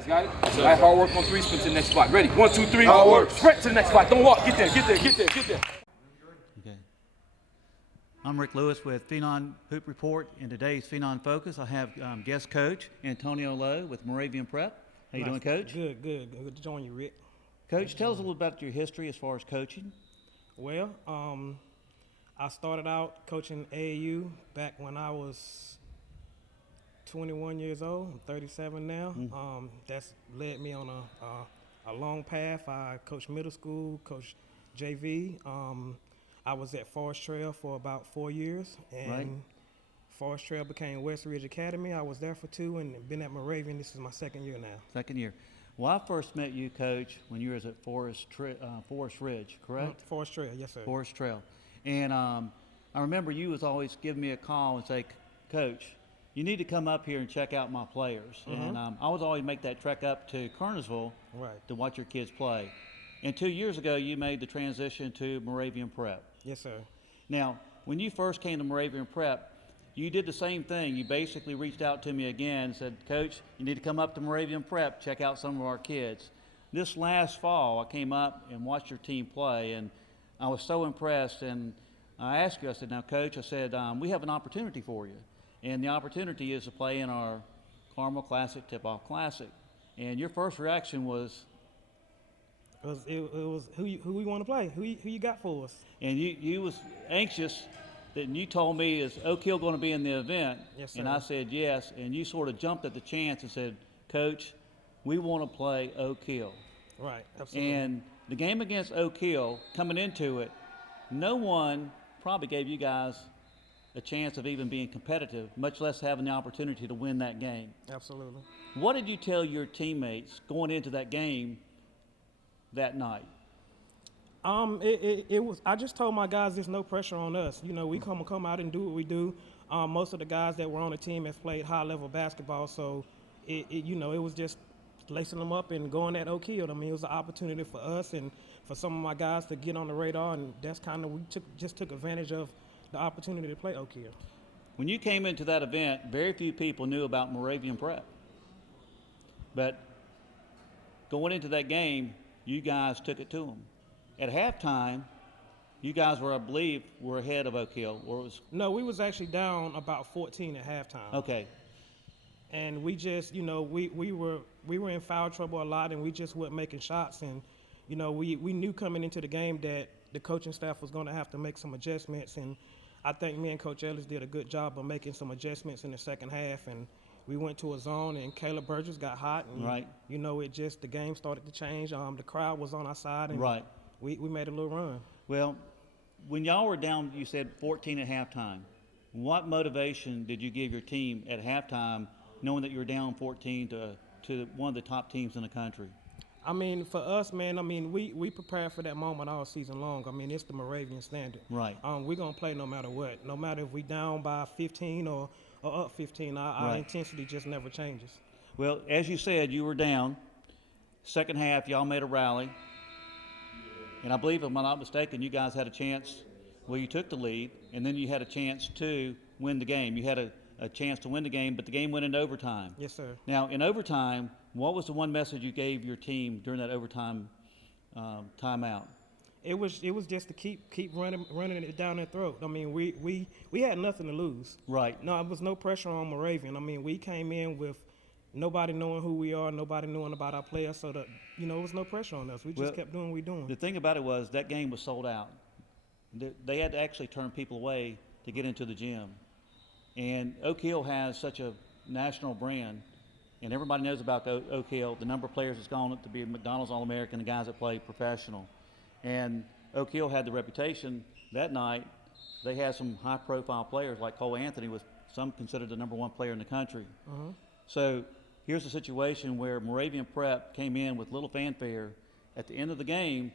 Guys got it? All right, hard work on three, sprint to the next spot. Ready? 1, 2, 3. Hard work. Sprint to the next spot. Don't walk. Get there, get there, get there, get there. Okay. I'm Rick Lewis with Phenon Hoop Report. In today's Phenon Focus, I have guest coach Antonio Lowe with Moravian Prep. How you doing, Coach? Good, good. Good to join you, Rick. Coach, tell us a little about your history as far as coaching. Well, I started out coaching AAU back when I was 21 years old. I'm 37 now. That's led me on a long path. I coached middle school, coached JV. I was at Forest Trail for about 4 years, and Right. Forest Trail became West Ridge Academy. I was there for 2 and been at Moravian. This is my second year now. Second year. Well, I first met you, Coach, when you were at Forest Ridge, correct? Forest Trail, yes, sir. Forest Trail. And I remember you was always giving me a call and say, Coach, you need to come up here and check out my players. And I was always make that trek up to Kernersville Right. to watch your kids play. And 2 years ago, you made the transition to Moravian Prep. Yes, sir. Now, when you first came to Moravian Prep, you did the same thing. You basically reached out to me again and said, Coach, you need to come up to Moravian Prep, check out some of our kids. This last fall, I came up and watched your team play, and I was so impressed. And I asked you, I said, now, Coach, I said, we have an opportunity for you. And the opportunity is to play in our Carmel Classic Tip-Off Classic. And your first reaction was? It was who we want to play, who you got for us. And you was anxious, that you told me, is Oak Hill going to be in the event? Yes, sir. And I said yes, and you sort of jumped at the chance and said, Coach, we want to play Oak Hill. Right, absolutely. And the game against Oak Hill, coming into it, no one probably gave you guys a chance of even being competitive, much less having the opportunity to win that game. Absolutely. What did you tell your teammates going into that game that night? It was. I just told my guys there's no pressure on us. You know, we come out and do what we do. Most of the guys that were on the team have played high level basketball, so it was just lacing them up and going at Oak Hill. I mean, it was an opportunity for us and for some of my guys to get on the radar, and that's kind of just took advantage of the opportunity to play Oak Hill. When you came into that event, very few people knew about Moravian Prep. But going into that game, you guys took it to them. At halftime, you guys were, I believe, ahead of Oak Hill. Or it was... No, we was actually down about 14 at halftime. Okay. And we just, we were in foul trouble a lot, and we just weren't making shots. And, we knew coming into the game that the coaching staff was going to have to make some adjustments. And I think me and Coach Ellis did a good job of making some adjustments in the second half. And we went to a zone, and Caleb Burgess got hot. And, right. The game started to change. The crowd was on our side, and right. we made a little run. Well, when y'all were down, you said 14 at halftime. What motivation did you give your team at halftime, knowing that you were down 14 to one of the top teams in the country? I mean, for us, man, we prepared for that moment all season long. I mean, it's the Moravian standard. Right. We're going to play no matter what. No matter if we down by 15 or up 15, our intensity just never changes. Well, as you said, you were down. Second half, y'all made a rally. And I believe, if I'm not mistaken, you guys had a chance, you took the lead, and then you had a chance to win the game. You had a chance to win the game, but the game went into overtime. Yes, sir. Now, in overtime, what was the one message you gave your team during that overtime timeout? It was just to keep running it down their throat. I mean, we had nothing to lose. Right. No, it was no pressure on Moravian. I mean, we came in with nobody knowing who we are, nobody knowing about our players, so that it was no pressure on us. We just kept doing what we doing. The thing about it was that game was sold out. They had to actually turn people away to get into the gym. And Oak Hill has such a national brand, and everybody knows about Oak Hill, the number of players that's gone to be McDonald's All-American, the guys that play professional. And Oak Hill had the reputation that night. They had some high-profile players, like Cole Anthony was some considered the number 1 player in the country. So here's a situation where Moravian Prep came in with little fanfare. At the end of the game,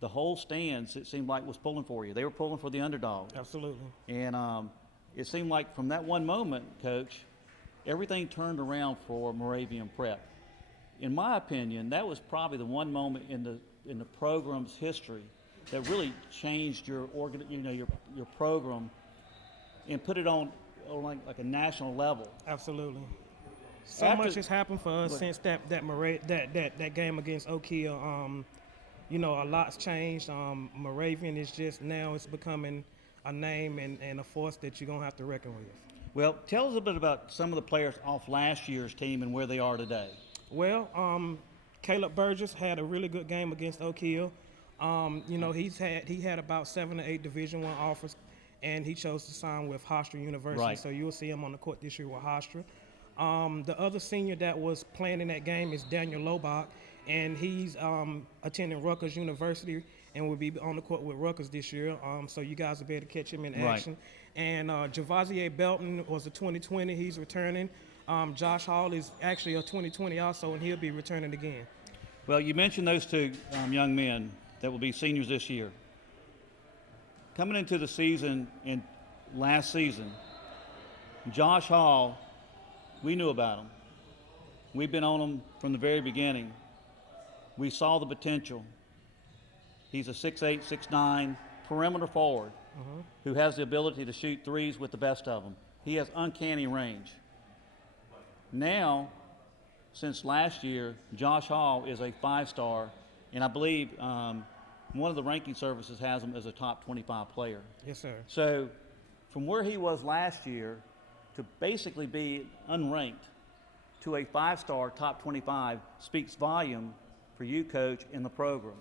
the whole stands, it seemed like, was pulling for you. They were pulling for the underdog. Absolutely. And it seemed like from that one moment, Coach, everything turned around for Moravian Prep. In my opinion, that was probably the one moment in the program's history that really changed your program and put it on like a national level. Absolutely. So much has happened for us since that game against Oak Hill. You know, a lot's changed. Moravian is just now it's becoming a name and a force that you're gonna have to reckon with. Well, tell us a bit about some of the players off last year's team and where they are today. Well, Caleb Burgess had a really good game against Oak Hill. You know, he had about 7 or 8 Division I offers, and he chose to sign with Hofstra University. Right. So you'll see him on the court this year with Hofstra. The other senior that was playing in that game is Daniel Lowe, and he's attending Rutgers University and will be on the court with Rutgers this year. So you guys will be able to catch him in action. Right. And Javazier Belton was a 2020. He's returning. Josh Hall is actually a 2020 also, and he'll be returning again. Well, you mentioned those two young men that will be seniors this year. Coming into the season and last season, Josh Hall, we knew about him. We've been on him from the very beginning. We saw the potential. He's a 6'8", 6'9", perimeter forward who has the ability to shoot threes with the best of them. He has uncanny range. Now, since last year, Josh Hall is a 5-star, and I believe one of the ranking services has him as a top 25 player. Yes, sir. So from where he was last year to basically be unranked to a 5-star top 25 speaks volume for you, Coach, in the program.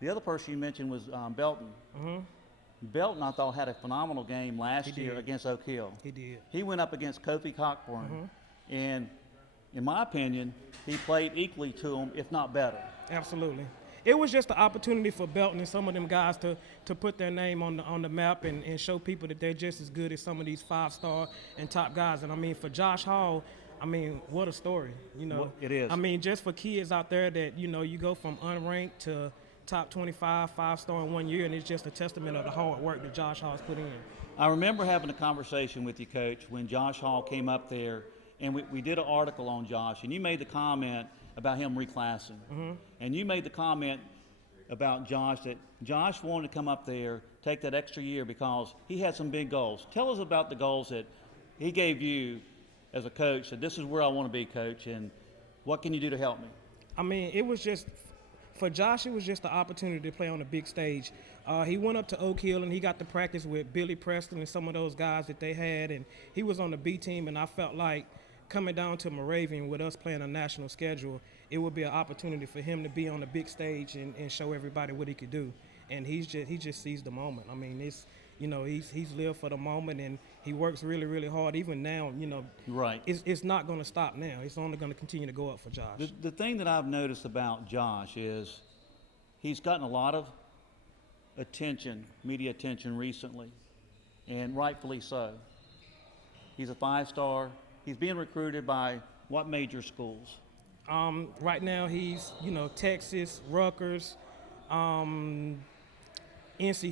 The other person you mentioned was Belton. Belton, I thought, had a phenomenal game last year against Oak Hill. He did. He went up against Kofi Cockburn, and in my opinion, he played equally to him, if not better. Absolutely. It was just an opportunity for Belton and some of them guys to put their name on the map and show people that they're just as good as some of these 5-star and top guys. And I mean, for Josh Hall, I mean, what a story, you know. Well, it is. I mean, just for kids out there that, you know, you go from unranked to top 25, 5-star in 1 year, and it's just a testament of the hard work that Josh Hall's put in. I remember having a conversation with you, Coach, when Josh Hall came up there, and we did an article on Josh, and you made the comment about him reclassing. And you made the comment about Josh that Josh wanted to come up there, take that extra year because he had some big goals. Tell us about the goals that he gave you as a coach, that this is where I want to be, Coach, and what can you do to help me? I mean, it was just, for Josh, it was just the opportunity to play on the big stage. He went up to Oak Hill and he got to practice with Billy Preston and some of those guys that they had, and he was on the B team, and I felt like coming down to Moravian with us playing a national schedule, it would be an opportunity for him to be on the big stage and show everybody what he could do. And he just sees the moment. I mean, it's, you know, he's lived for the moment, and he works really, really hard. Even now, you know, right. It's not going to stop now. It's only going to continue to go up for Josh. The thing that I've noticed about Josh is he's gotten a lot of attention, media attention recently, and rightfully so. He's a 5-star. He's being recruited by what major schools? Right now he's, you know, Texas, Rutgers, NC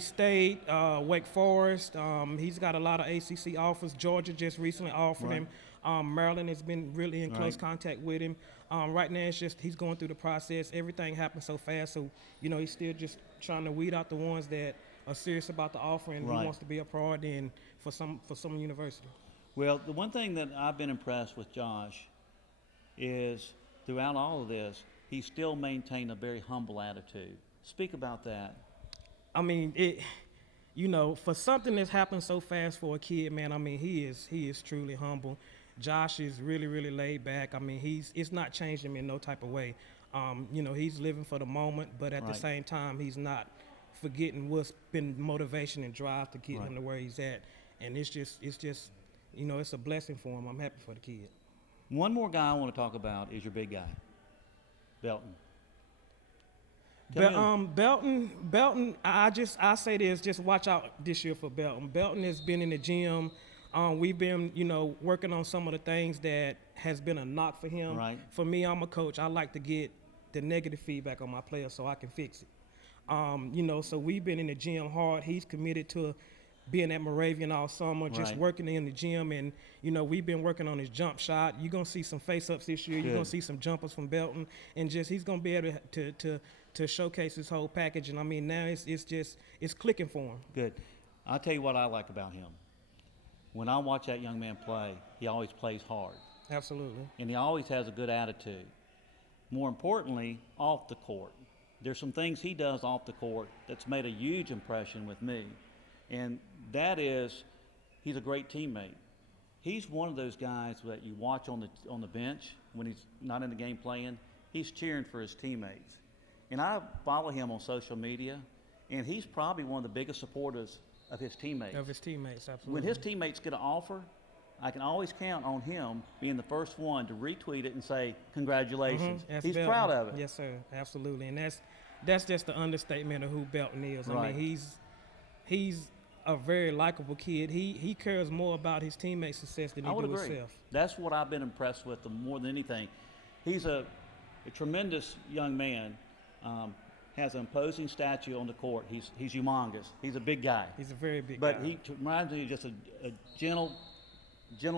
State, Wake Forest. He's got a lot of ACC offers. Georgia just recently offered him. Maryland has been really in close contact with him. Right now it's just he's going through the process. Everything happens so fast, so, you know, he's still just trying to weed out the ones that are serious about the offer and he wants to be a priority and for some university. Well, the one thing that I've been impressed with Josh is throughout all of this, he still maintained a very humble attitude. Speak about that. I mean, you know, for something that's happened so fast for a kid, man, I mean, he is truly humble. Josh is really, really laid back. I mean, it's not changed him in no type of way. You know, he's living for the moment, but at the same time, he's not forgetting what's been motivation and drive to get him to where he's at. And it's just, you know, it's a blessing for him. I'm happy for the kid. One more guy I want to talk about is your big guy, Belton. Belton, I say this, just watch out this year for Belton. Belton has been in the gym. We've been, you know, working on some of the things that has been a knock for him. Right. For me, I'm a coach. I like to get the negative feedback on my players so I can fix it. You know, so we've been in the gym hard. He's committed to being at Moravian all summer, just working in the gym, and, you know, we've been working on his jump shot. You're going to see some face-ups this year. You're going to see some jumpers from Belton, and just he's going to be able to showcase his whole package. And, I mean, now it's clicking for him. Good. I'll tell you what I like about him. When I watch that young man play, he always plays hard. Absolutely. And he always has a good attitude. More importantly, off the court. There's some things he does off the court that's made a huge impression with me. And that is, he's a great teammate. He's one of those guys that you watch on the bench when he's not in the game playing. He's cheering for his teammates. And I follow him on social media, and he's probably one of the biggest supporters of his teammates. Of his teammates, absolutely. When his teammates get an offer, I can always count on him being the first one to retweet it and say, congratulations. He's Belton. proud of it. Yes, sir. Absolutely. And that's just the understatement of who Belton is. Right. I mean, he's a very likable kid. He cares more about his teammates' success than he do himself. That's what I've been impressed with him more than anything. He's a tremendous young man. Has an imposing stature on the court. He's humongous. He's a big guy. He's a very big guy. But he reminds me of just a gentle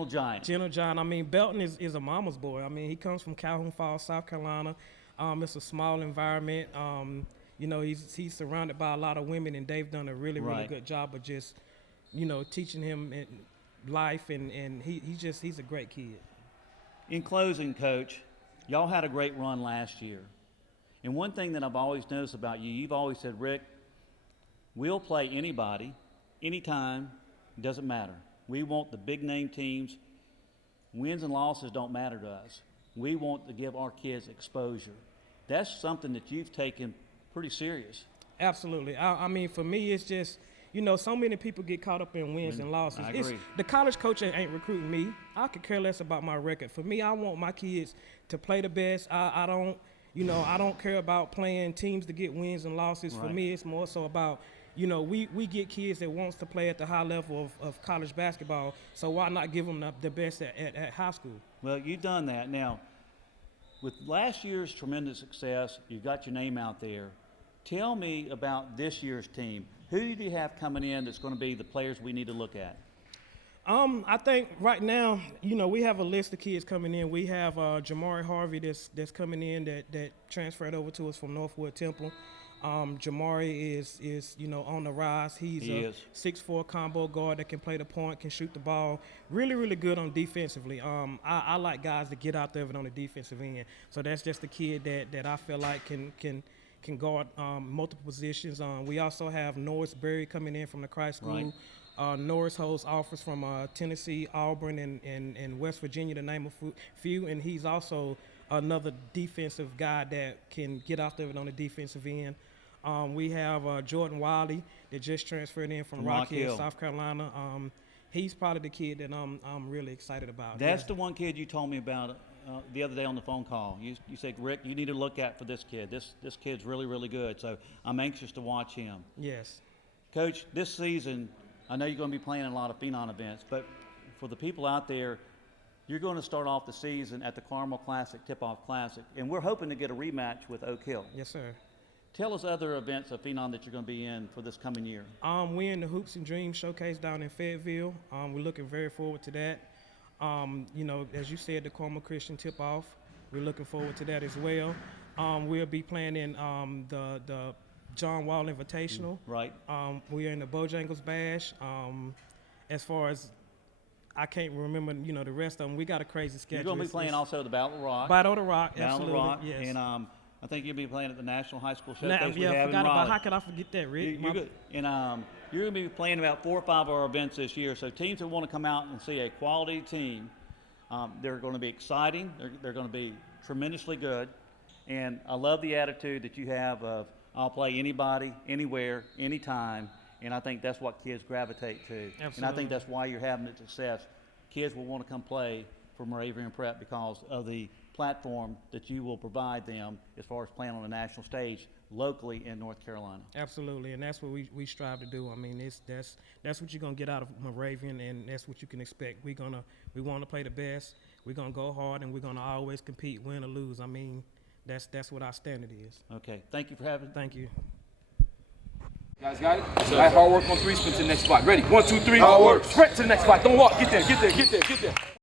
giant. Gentle giant. I mean, Belton is a mama's boy. I mean, he comes from Calhoun Falls, South Carolina. It's a small environment. You know, he's surrounded by a lot of women, and they've done a really good job of just, you know, teaching him in life, and he's a great kid. In closing, Coach, y'all had a great run last year. And one thing that I've always noticed about you, you've always said, Rick, we'll play anybody, anytime, it doesn't matter. We want the big name teams. Wins and losses don't matter to us. We want to give our kids exposure. That's something that you've taken pretty serious. Absolutely. I mean, for me, it's just, you know, so many people get caught up in wins and losses. I agree. The college coach ain't recruiting me. I could care less about my record. For me, I want my kids to play the best. I don't care about playing teams to get wins and losses. Right. For me, it's more so about, you know, we get kids that wants to play at the high level of college basketball, so why not give them the best at high school? Well, you've done that. Now, with last year's tremendous success, you've got your name out there. Tell me about this year's team. Who do you have coming in that's going to be the players we need to look at? I think right now, you know, we have a list of kids coming in. We have Jamari Harvey that's coming in that transferred over to us from Northwood Temple. Jamari is you know, on the rise. He's a 6'4" combo guard that can play the point, can shoot the ball. Really, really good on defensively. I like guys that get out there on the defensive end. So that's just a kid that I feel like can guard multiple positions. We also have Norris Berry coming in from the Christ School. Right. Norris holds offers from Tennessee, Auburn, and West Virginia, to name a few. And he's also another defensive guy that can get out there on the defensive end. We have Jordan Wiley that just transferred in from Rock Hill, South Carolina. He's probably the kid that I'm really excited about. That's the one kid you told me about the other day on the phone call. You said, Rick, you need to look at for this kid. This kid's really, really good. So I'm anxious to watch him. Yes. Coach, this season, I know you're going to be playing in a lot of Phenom events, but for the people out there, you're going to start off the season at the Carmel Classic, Tip-Off Classic, and we're hoping to get a rematch with Oak Hill. Yes, sir. Tell us other events of Phenom that you're going to be in for this coming year. We're in the Hoops and Dreams Showcase down in Fayetteville. We're looking very forward to that. You know, as you said, the Carmel Christian Tip-Off, we're looking forward to that as well. We'll be playing in the John Wall Invitational. Right. We're in the Bojangles Bash. As far as I can't remember, you know, the rest of them, we got a crazy schedule. You're going to be playing also the Battle of the Rock. Battle of the Rock, Battle absolutely. of the Rock. Yes. And I think you'll be playing at the National High School Showcase we I have forgot in Raleigh. how could I forget that, Rick? You're good. And you're going to be playing about 4 or 5 of our events this year. So teams that want to come out and see a quality team, they're going to be exciting. They're going to be tremendously good. And I love the attitude that you have of, I'll play anybody, anywhere, anytime. And I think that's what kids gravitate to. Absolutely. And I think that's why you're having the success. Kids will want to come play for Moravian Prep because of the platform that you will provide them as far as playing on a national stage locally in North Carolina. Absolutely, and that's what we strive to do. I mean, that's what you're gonna get out of Moravian, and that's what you can expect. We want to play the best. We're gonna go hard, and we're gonna always compete, win or lose. I mean, that's what our standard is. Okay, thank you for having me. Thank you. Guys got it? All right, hard work on 3, sprint to the next spot. Ready? 1, 2, 3. Hard work. Sprint to the next spot. Don't walk. Get there, get there, get there, get there.